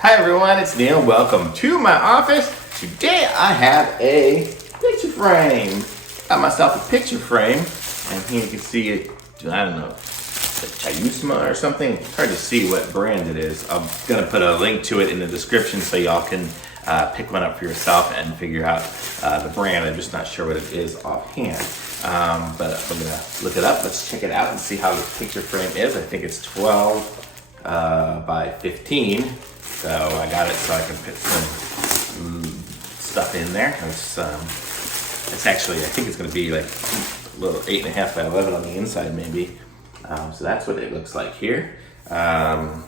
Hi everyone, it's Neil. Welcome to my office. Today I have a picture frame. Got myself a picture frame, and here you can see it. I don't know, Cliusnra or something. It's hard to see what brand it is. I'm gonna put a link to it in the description so y'all can pick one up for yourself and figure out the brand. I'm just not sure what it is offhand. But I'm gonna look it up. Let's check it out and see how the picture frame is. I think it's 12 by 15. So I got it so I can put some stuff in there. It's actually, I think it's gonna be like a little 8.5 by 11 on the inside maybe. So that's what it looks like here. I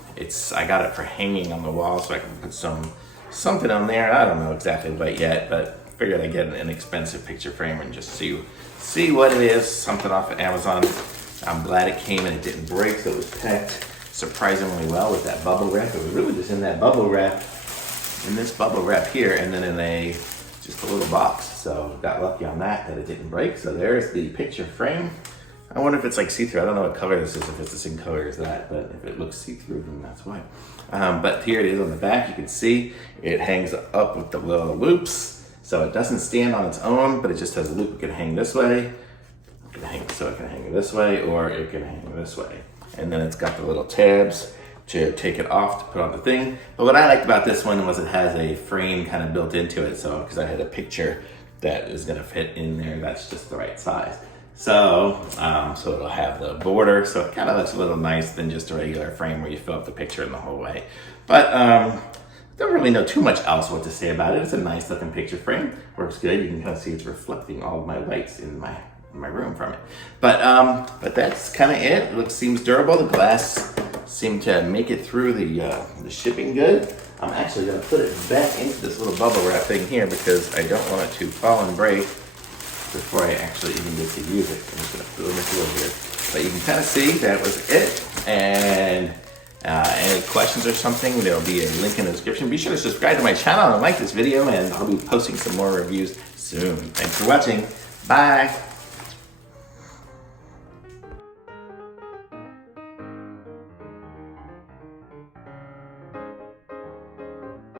got it for hanging on the wall so I can put something on there. I don't know exactly what yet, but figured I'd get an inexpensive picture frame and just see what it is. Something off of Amazon. I'm glad it came and it didn't break, so it was packed surprisingly well with that bubble wrap. It was really just in that bubble wrap, in this bubble wrap here, and then in just a little box. So got lucky on that it didn't break. So there's the picture frame. I wonder if it's like see-through. I don't know what color this is, if it's the same color as that, but if it looks see-through, then that's why. But here it is on the back. You can see it hangs up with the little loops. So it doesn't stand on its own, but it just has a loop. It can hang this way. So it can hang this way, or it can hang this way. And then it's got the little tabs to take it off to put on the thing. But what I liked about this one was it has a frame kind of built into it. So, because I had a picture that is gonna fit in there, that's just the right size. So, so it'll have the border, so it kind of looks a little nice than just a regular frame where you fill up the picture in the whole way. But don't really know too much else what to say about it. It's a nice looking picture frame. Works good. You can kind of see it's reflecting all of my lights in my room from it. But that's kind of it. It seems durable. The glass seemed to make it through the shipping good. I'm actually gonna put it back into this little bubble wrap thing here because I don't want it to fall and break before I actually even get to use it. I'm just gonna put it in here. But you can kind of see that was it. And any questions or something, there'll be a link in the description. Be sure to subscribe to my channel and like this video, and I'll be posting some more reviews soon. Thanks for watching. Bye.